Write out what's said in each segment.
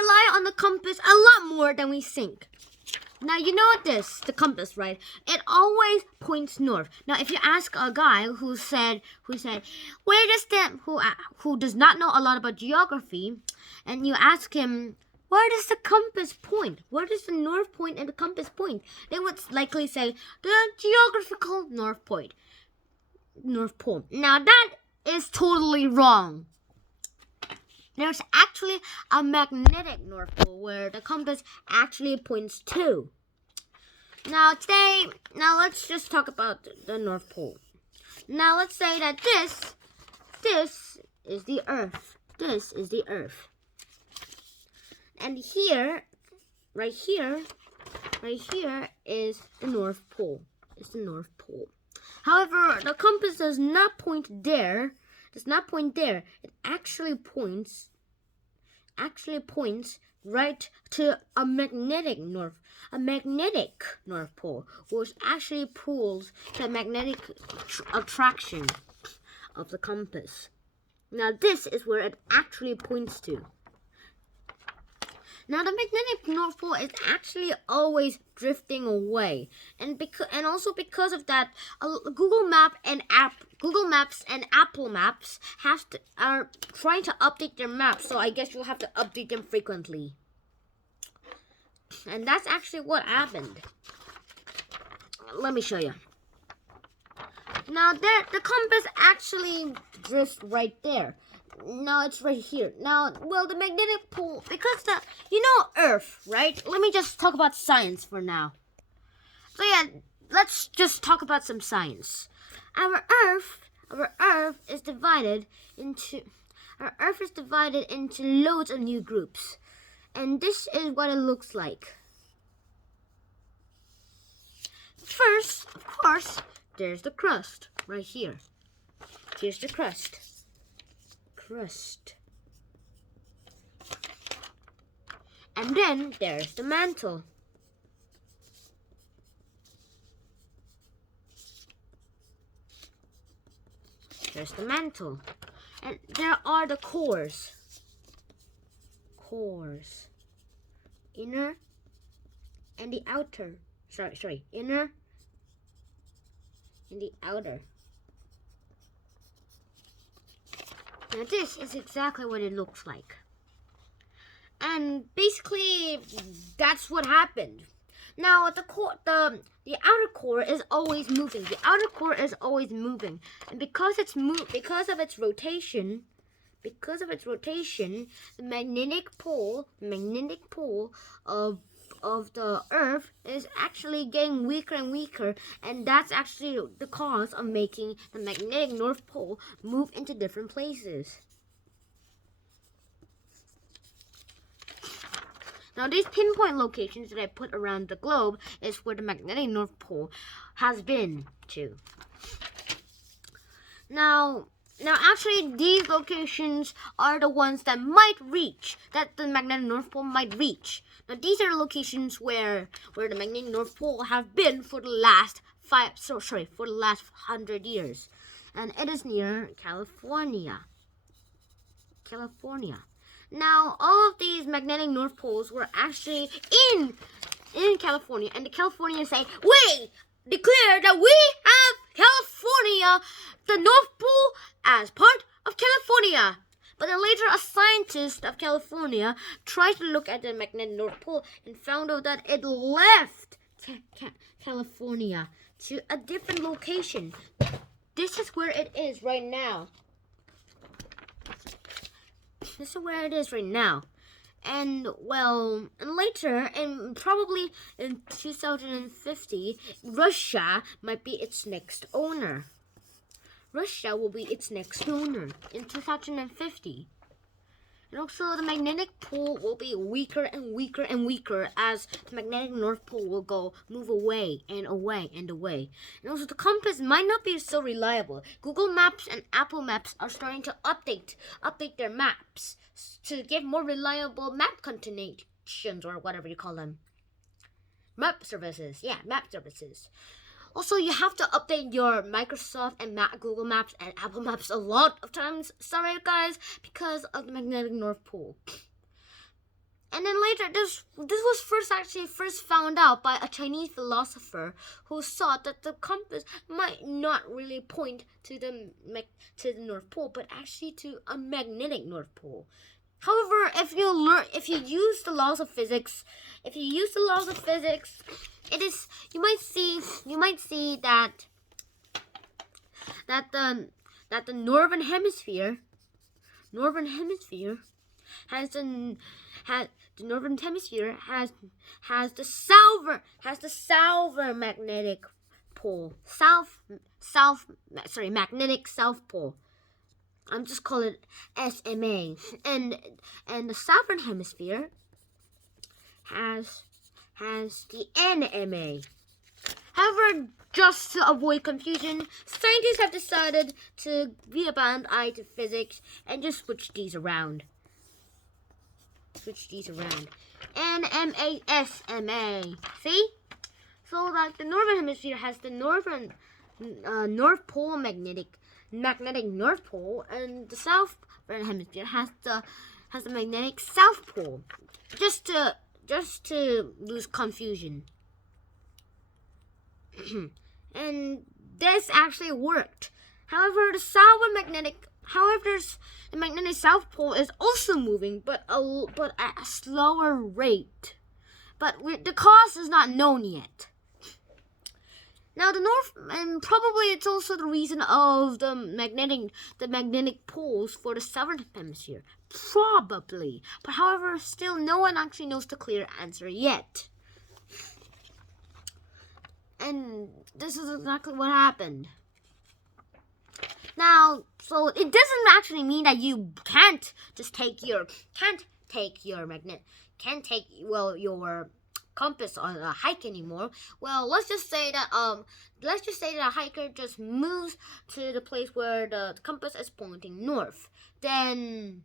rely on the compass a lot more than we think. Now you know the compass, right? It always points north. Now if you ask a guy who said, where does who does not know a lot about geography, and you ask him, where does the compass point? Where does the north point and the compass point? They would likely say the geographical North Pole. Now that is totally wrong. There's actually a magnetic North Pole where the compass actually points to. Now let's just talk about the North Pole. Now let's say that this is the Earth. This is the Earth. And here, right here is the North Pole. It's the North Pole. However, the compass does not point there. It actually points right to a magnetic North Pole, which actually pulls the magnetic attraction of the compass. Now this is where it actually points to. Now the magnetic North Pole is actually always drifting away, and also because of that, Google Maps and Apple Maps are trying to update their maps. So I guess you'll have to update them frequently, and that's actually what happened. Let me show you. Now the compass actually drifts right there. Now it's right here. Now, well, the magnetic pole, because Earth, right? Let me just talk about science for now. So yeah, let's just talk about some science. Our Earth is divided into loads of new groups, and this is what it looks like. First, of course, there's the crust right here. Here's the crust. And then there's the mantle. There's the mantle. And there are the cores. Inner and the outer. Inner and the outer. Now this is exactly what it looks like. And basically that's what happened. Now the outer core is always moving. And because of its rotation, the magnetic pole of the Earth is actually getting weaker and weaker, and that's actually the cause of making the magnetic North Pole move into different places. Now these pinpoint locations that I put around the globe is where the magnetic North Pole has been to. Now actually these locations are the ones that the magnetic North Pole might reach. Now these are the locations where the magnetic North Pole have been for the last 100 years. And it is near California. Now all of these magnetic North Poles were actually in California, and the Californians say, we declare that we have California, the North Pole, as part of California. But then later a scientist of California tried to look at the magnetic North Pole and found out that it left California to a different location. This is where it is right now. And later, probably in 2050, Russia might be its next owner. Russia will be its next owner in 2050. And also the magnetic pole will be weaker and weaker and weaker as the magnetic North Pole will move away and away and away. And also the compass might not be so reliable. Google Maps and Apple Maps are starting to update their maps to give more reliable map continuations, or whatever you call them. Map services. Also, you have to update your Microsoft and Google Maps and Apple Maps a lot of times. Sorry, guys, because of the magnetic North Pole. then later, this was first found out by a Chinese philosopher who thought that the compass might not really point to the North Pole, but actually to a magnetic North Pole. However, if you use the laws of physics, you might see that the northern hemisphere has the southern magnetic pole, magnetic south pole. I'm just calling it SMA, and the southern hemisphere has the NMA. However, just to avoid confusion, scientists have decided to reabandon I to physics and just switch these around. NMA, SMA. See? So like the northern hemisphere has the northern North Pole magnetic North Pole, and the southern hemisphere has the magnetic South Pole. Just to lose confusion. And this actually worked. However, the magnetic South Pole is also moving, but at a slower rate. But the cause is not known yet. Now the north, and probably it's also the reason of the magnetic poles for the southern hemisphere. Probably. But however, still no one actually knows the clear answer yet. And this is exactly what happened. Now, so it doesn't actually mean that you can't take your compass on a hike anymore. Well, let's just say that a hiker just moves to the place where the compass is pointing north. Then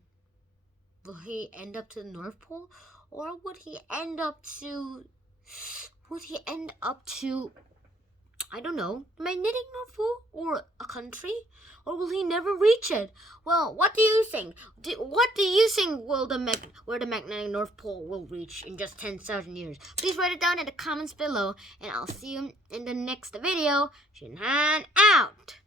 will he end up to the North Pole, or would he end up to I don't know, the magnetic North Pole or a country? Or will he never reach it? Well, what do you think? What do you think where the magnetic North Pole will reach in just 10,000 years? Please write it down in the comments below, and I'll see you in the next video. Shinhan out!